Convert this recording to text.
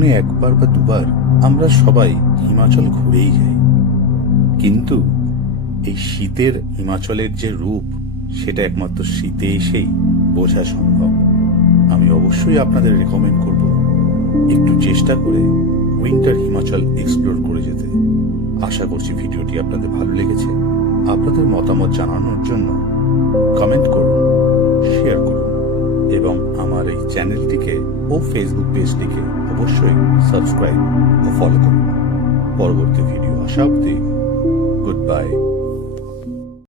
জীবনে একবার বা দুবার আমরা সবাই হিমাচল ঘুরেই যাই, কিন্তু এই শীতের হিমাচলের যে রূপ সেটা একমাত্র শীতে এসেই বোঝা সম্ভব। আমি অবশ্যই আপনাদের রেকমেন্ড করব একটু চেষ্টা করে উইন্টার হিমাচল এক্সপ্লোর করে যেতে। আশা করছি ভিডিওটি আপনাদের ভালো লেগেছে। আপনাদের মতামত জানানোর জন্য কমেন্ট করুন, শেয়ার করুন এবং আমার এই চ্যানেলটিকে ও ফেসবুক পেজটিকে অবশ্যই সাবস্ক্রাইব ও ফলো করুন। পরবর্তী ভিডিও আসা অবধি গুড বাই।